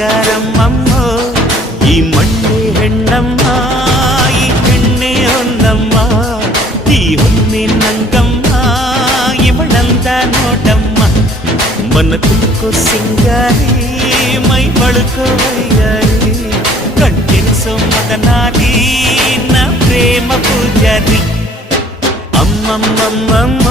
ಬಂಗಾರಮ್ಮಮ್ಮೋ ಈ ಮಣ್ಣೆ ಹೆಣ್ಣಮ್ಮ ಈ ಹೆಣ್ಣೆ ಹೊನ್ನಮ್ಮ ಈ ಹೊನ್ನೆ ನಂಗಮ್ಮ ಇವಳಂದ ನೋಡಮ್ಮ ಮನ ತುಮಕೋ ಸಿಂಗಾರಿ ಮೈ ಬಳುಕೋ ವೈಯಾರಿ ಕಣ್ಣಿರಿಸೋ ಮದನಾರಿ ನ ಪ್ರೇಮ ಪೂಜಾರಿ ಅಮ್ಮಮ್ಮಮ್ಮಮ್ಮ